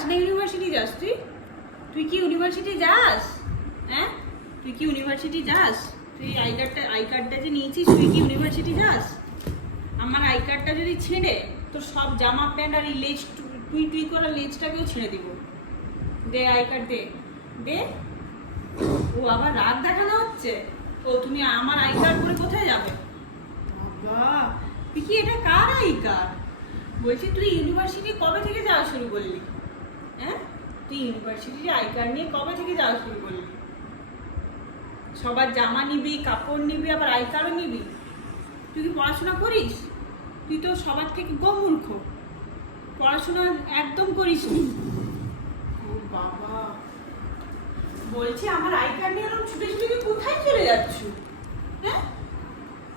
যাস না ইউনিভার্সিটি যাস তুই? তুই কি ইউনিভার্সিটি যাস? হ্যাঁ? তুই কি ইউনিভার্সিটি যাস? তুই আই কার্ডটা আই কার্ডটা যে নিয়েছিস, তুই কি ইউনিভার্সিটি যাস? আমার আই কার্ডটা যদি ছেড়ে, তোর সব জামা প্যান্ট আর এই লেজ টুই টুই করা লেজটাকেও ছেড়ে দিব। দে আই কার্ড দে। দে। ও আবার রাগ দেখানো হচ্ছে। ও, তুমি আমার আই কার্ড পরে কোথায় যাবে? তুই কি এটা কার আই কার্ড বলছি তুই ইউনিভার্সিটি কবে থেকে যাওয়া শুরু করলি? তুই ইউনিভার্সিটির আই নিয়ে কবে থেকে যাওয়া শুরু করলি? সবার জামা নিবি, কাপড় নিবি, আবার আই কার্ডও নিবি? তুই কি পড়াশোনা করিস? তুই তো সবার থেকে গমূর্খ। পড়াশোনা একদম করিস নি। বাবা। বলছি আমার আই কার্ড নিয়ে এরকম ছুটে ছুটে কোথায় চলে যাচ্ছ? হ্যাঁ?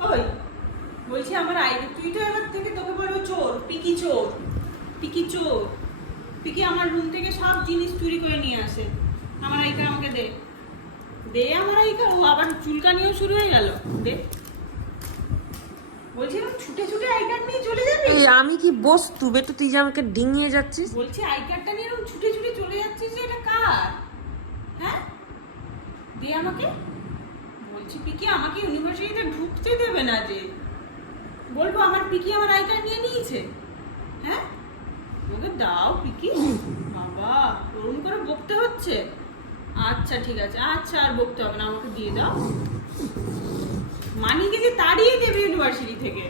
ওই, বলছি আমার আই তুই তো এবার থেকে তোকে বলব চোর, পিকি চোর পিকি চোর। পিকি আমার রুম থেকে সব জিনিস চুরি করে নিয়ে আসে? আমার কার্ড আমাকে দে। দে আমার কার্ড ও আবার চুলকানিও শুরু হয়ে গেল। দে। বলছি এরকম ছুটে ছুটে আই কার্ড নিয়ে চলে যাবি? এই আমি কি বস্তু? বেটু তুই যে আমাকে ডিঙিয়ে যাচ্ছিস। বলছি আই কার্ডটা নিয়ে এরকম ছুটে ছুটে চলে যাচ্ছিস এটা কার? হ্যাঁ? দে আমাকে। বলছি পিকি আমাকে ইউনিভার্সিটিতে ঢুকতে দেবে না যে। বলব আমার পিকি আমার আই কার্ড নিয়ে নিয়েছে। হ্যাঁ? ওকে দাও পিকি। বাবা ওরকম করে বকতে হচ্ছে? আচ্ছা ঠিক আছে। আচ্ছা আর বকতে হবে না, আমাকে দিয়ে দাও। মানিকে যে তাড়িয়ে দেবে ইউনিভার্সিটি থেকে।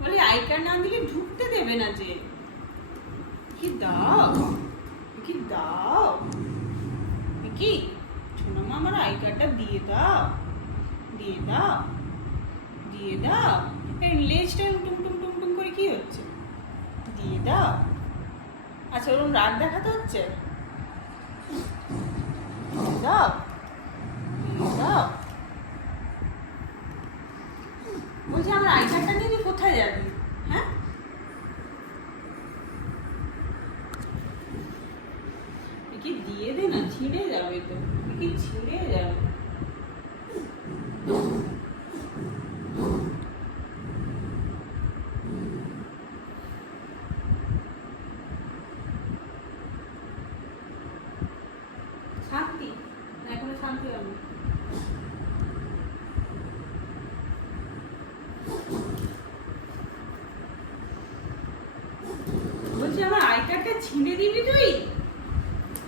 বলে আই কার্ড না দিলে ঢুকতে দেবে না যে। কি দাও। কি দাও। কি সোনামা আমার আই কার্ডটা দিয়ে দাও। দিয়ে দাও। দিয়ে দাও। লেজটা টুম টুম টুম টুম করে কি হচ্ছে? দিয়ে দাও। আচ্ছা ওরকম রাগ দেখাতে হচ্ছে? দাও। দাও। বলছি, আমার আই কার্ডটা নিয়ে তুই কোথায় যাবি? হ্যাঁ? কি দিয়ে দে না, ছিঁড়ে যাবে তো কি ছিঁড়ে যাবে শান্তি না এখনও শান্তি হবে ছিঁড়ে দিলি তুই?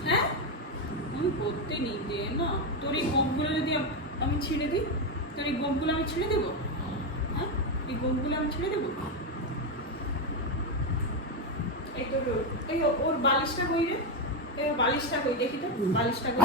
হ্যাঁ? করতে নিই দে না। তোর এই গোপগুলো যদি আমি ছিঁড়ে দিই? তোর এই গোপগুলো আমি ছিঁড়ে দেবো? হ্যাঁ? এই গোপগুলো আমি ছিঁড়ে দেবো? এই তোর এই ওর বালিশটা কই রে? এই বালিশটা কই? দেখি তো, বালিশটা কই?